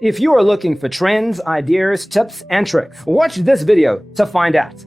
If you are looking for trends, ideas, tips, and tricks, watch this video to find out.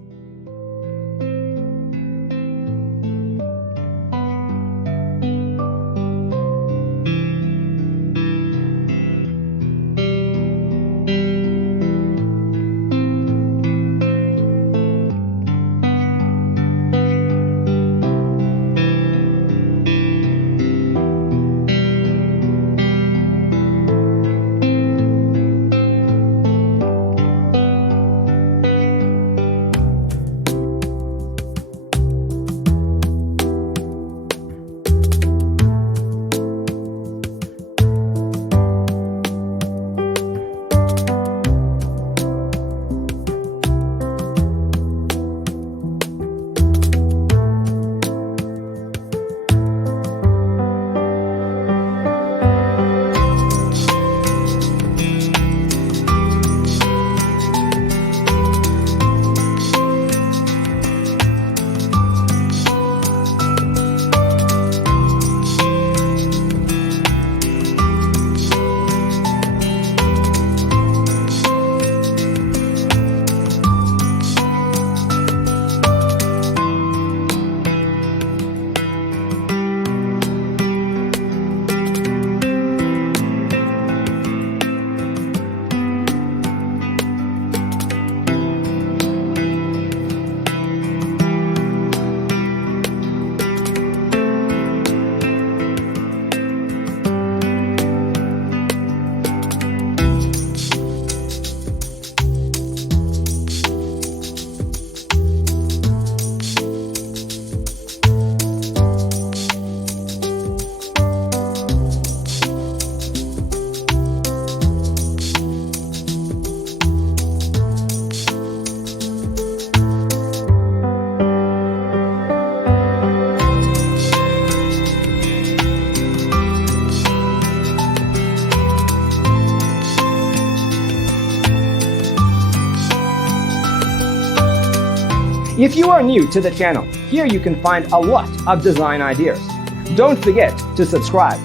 If you are new to the channel, here you can find a lot of design ideas. Don't forget to subscribe.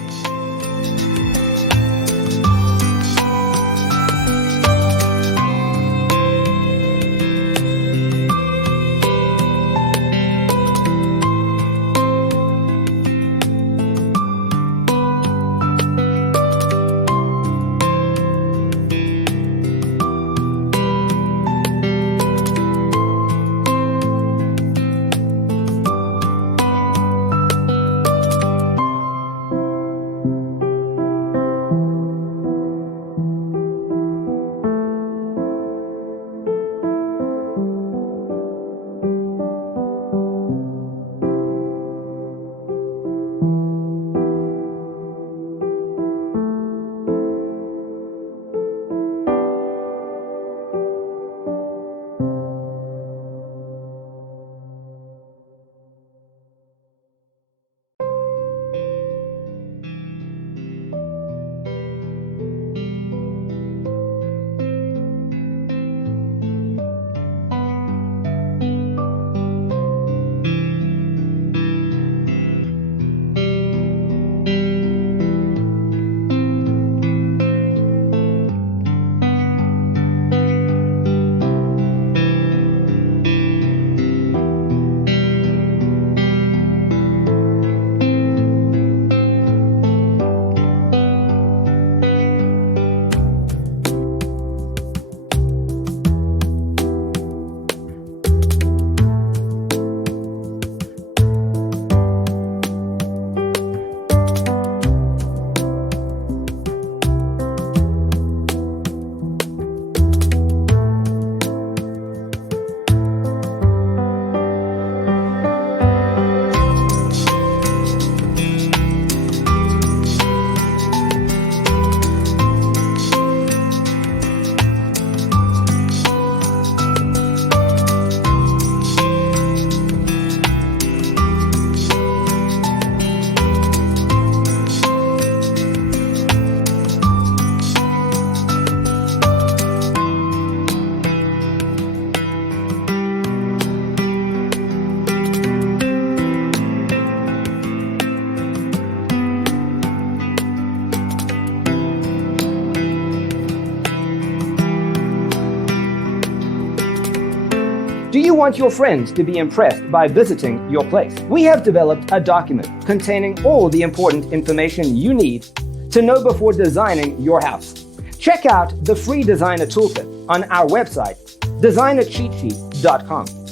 Do you want your friends to be impressed by visiting your place? We have developed a document containing all the important information you need to know before designing your house. Check out the free designer toolkit on our website, designercheatsheet.com.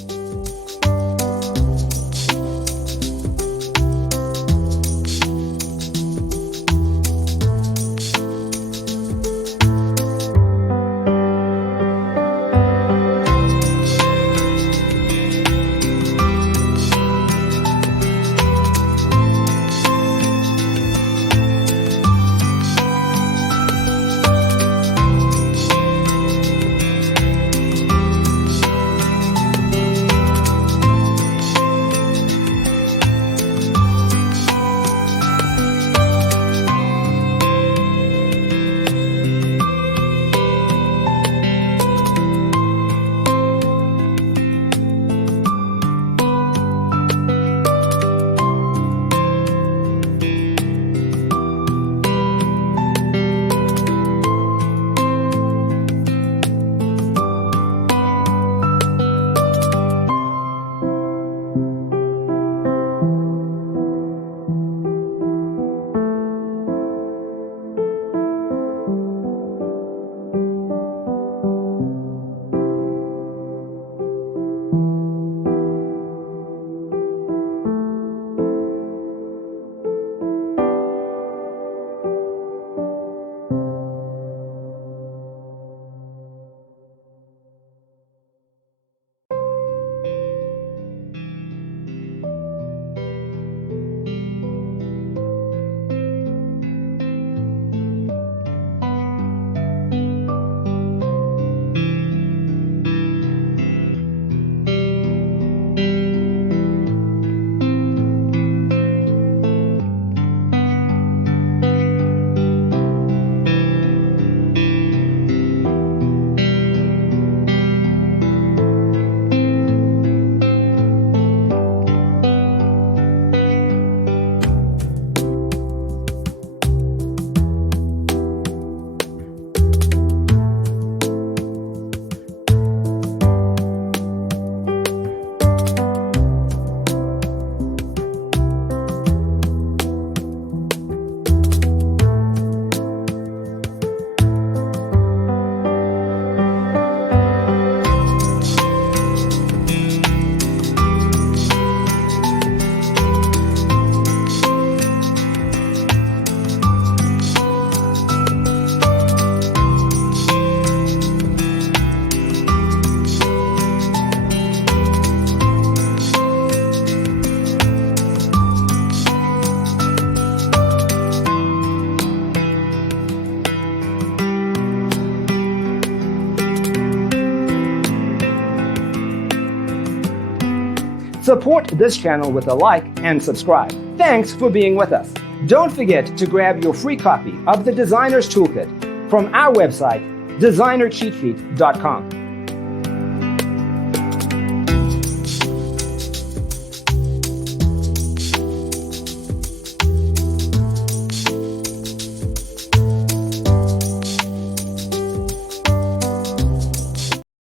Support this channel with a like and subscribe. Thanks for being with us. Don't forget to grab your free copy of the Designer's Toolkit from our website, designercheatsheet.com.